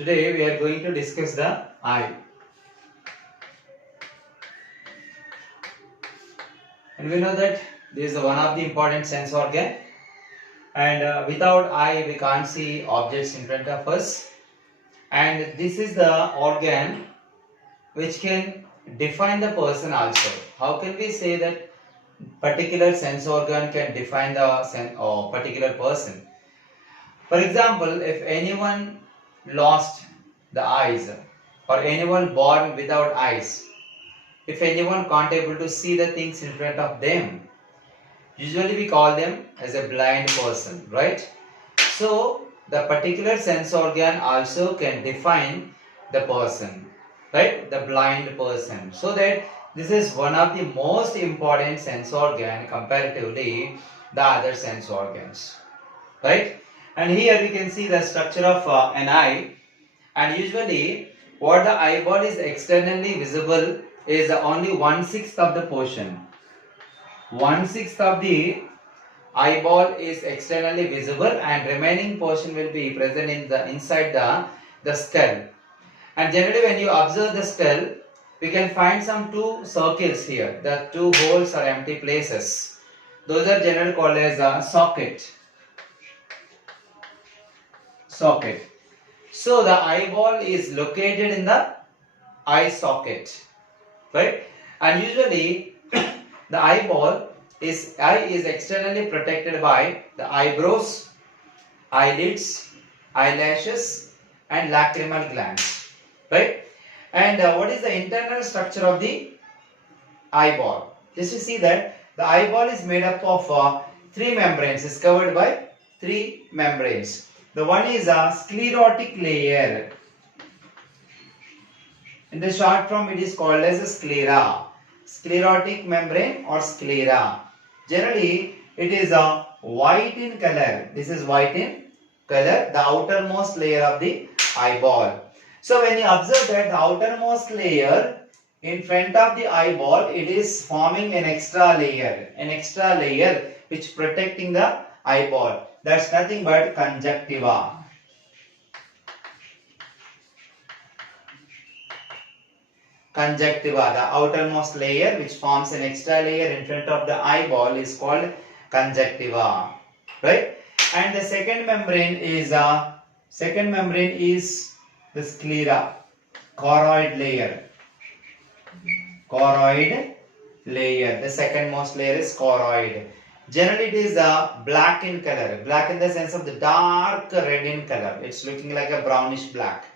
Today we are going to discuss the eye. And we know that this is one of the important sense organ, and without eye we can't see objects in front of us, and this is the organ which can define the person also. How can we say that particular sense organ can define the particular person? For example, if anyone lost the eyes or anyone born without eyes, if anyone can't able to see the things in front of them, usually we call them as a blind person, right? So the particular sense organ also can define the person, right? The blind person. So that this is one of the most important sense organ comparatively the other sense organs, right? And here we can see the structure of an eye, and usually what the eyeball is externally visible is only 1/6 of the portion. 1/6 of the eyeball is externally visible, and remaining portion will be present in the inside the skull. And generally when you observe the skull, we can find some two circles here. The two holes are empty places. Those are generally called as a socket. So the eyeball is located in the eye socket, right? And usually the eye is externally protected by the eyebrows, eyelids, eyelashes, and lacrimal glands, right? And what is the internal structure of the eyeball? Just to see that the eyeball is made up of three membranes. It's covered by three membranes. The one is a sclerotic layer. In the short form, it is called as a sclera. Sclerotic membrane or sclera. Generally, it is a white in color. This is white in color, the outermost layer of the eyeball. So when you observe that the outermost layer in front of the eyeball, it is forming an extra layer which protecting the eyeball. That's nothing but conjunctiva. Conjunctiva, the outermost layer which forms an extra layer in front of the eyeball, is called conjunctiva, right? And the second membrane is the sclera, choroid layer. The secondmost layer is choroid. Generally it is black in color, black in the sense of the dark red in color. It's looking like a brownish black,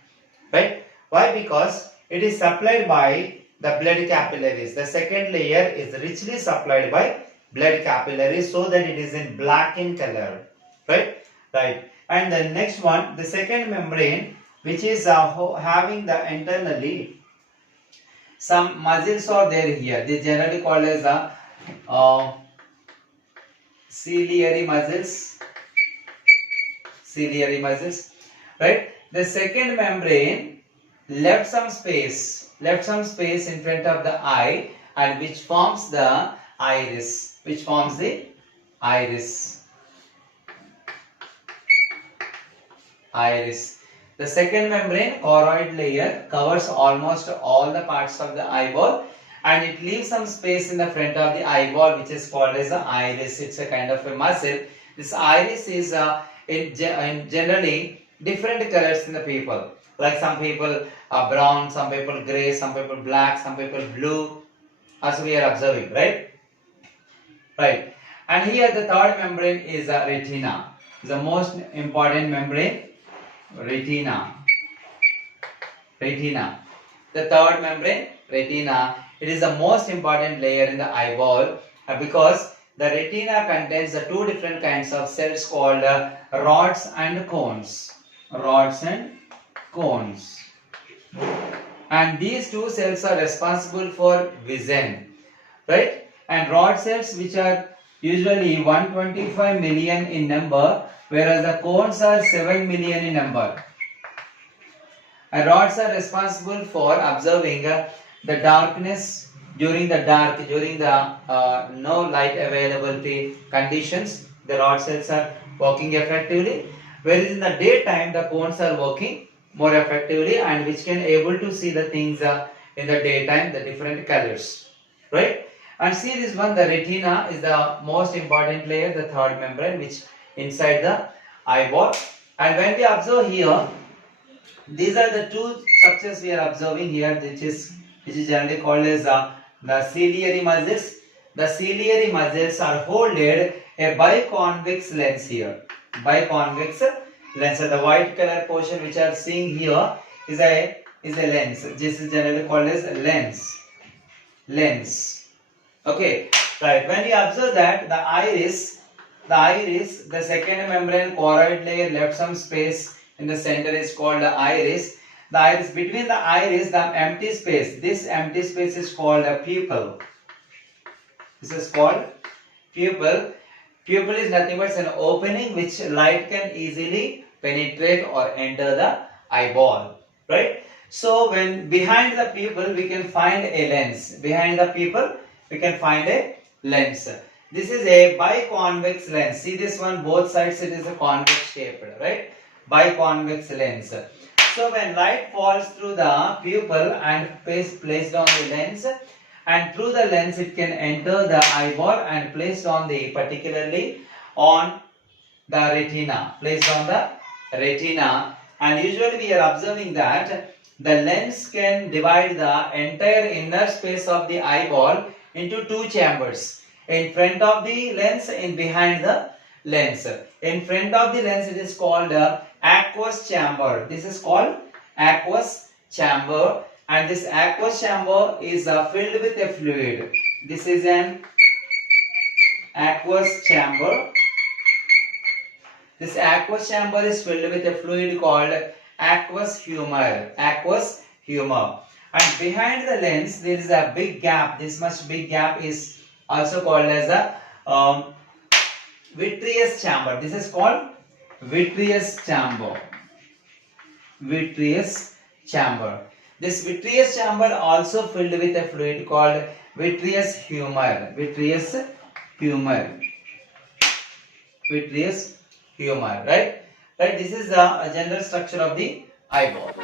right? Why? Because it is supplied by the blood capillaries. The second layer is richly supplied by blood capillaries, so that it is in black in color, right? Right. And the next one, the second membrane, which is having the internally some muscles are there here. They generally called as the ciliary muscles, right? The second membrane left some space in front of the eye, and which forms the iris, The second membrane, choroid layer, covers almost all the parts of the eyeball, and it leaves some space in the front of the eyeball, which is called as the iris. It's a kind of a muscle. This iris is in generally different colors in the people. Like some people are brown, some people grey, some people black, some people blue, as we are observing, right? Right. And here the third membrane is a retina. The most important membrane, retina. The third membrane, retina. It is the most important layer in the eyeball because the retina contains the two different kinds of cells called rods and cones. And these two cells are responsible for vision, right? And rod cells, which are usually 125 million in number, whereas the cones are 7 million in number. And rods are responsible for observing the darkness during the no light availability conditions. The rod cells are working effectively, whereas in the daytime the cones are working more effectively and which can able to see the things in the daytime, the different colors, right? And see this one, the retina is the most important layer, the third membrane which inside the eyeball. And when we observe here, these are the two structures we are observing here, which is generally called as the ciliary muscles. The ciliary muscles are holding a biconvex lens here. Biconvex lens. So the white color portion which are seeing here is a lens. This is generally called as lens. Lens. Okay, right. When we observe that the iris, the second membrane choroid layer left some space in the center is called the iris. The iris, between the iris, the empty space, this empty space is called a pupil. This is called pupil. Pupil is nothing but an opening which light can easily penetrate or enter the eyeball, right? So when behind the pupil we can find a lens. Behind the pupil we can find a lens. This is a biconvex lens. See this one, both sides it is a convex shaped, right? Biconvex lens. So when light falls through the pupil and placed on the lens, and through the lens it can enter the eyeball and placed on the particularly on the retina. Placed on the retina, and usually we are observing that the lens can divide the entire inner space of the eyeball into two chambers. In front of the lens and behind the lens. In front of the lens it is called aqueous chamber. This is called aqueous chamber, and this aqueous chamber is filled with a fluid. This is an aqueous chamber. This aqueous chamber is filled with a fluid called aqueous humor. Aqueous humor. And behind the lens there is a big gap. This much big gap is also called as a vitreous chamber. This is called vitreous chamber. Vitreous chamber. This vitreous chamber also filled with a fluid called vitreous humor. Vitreous humor. Vitreous humor. Right? Right. This is the general structure of the eyeball.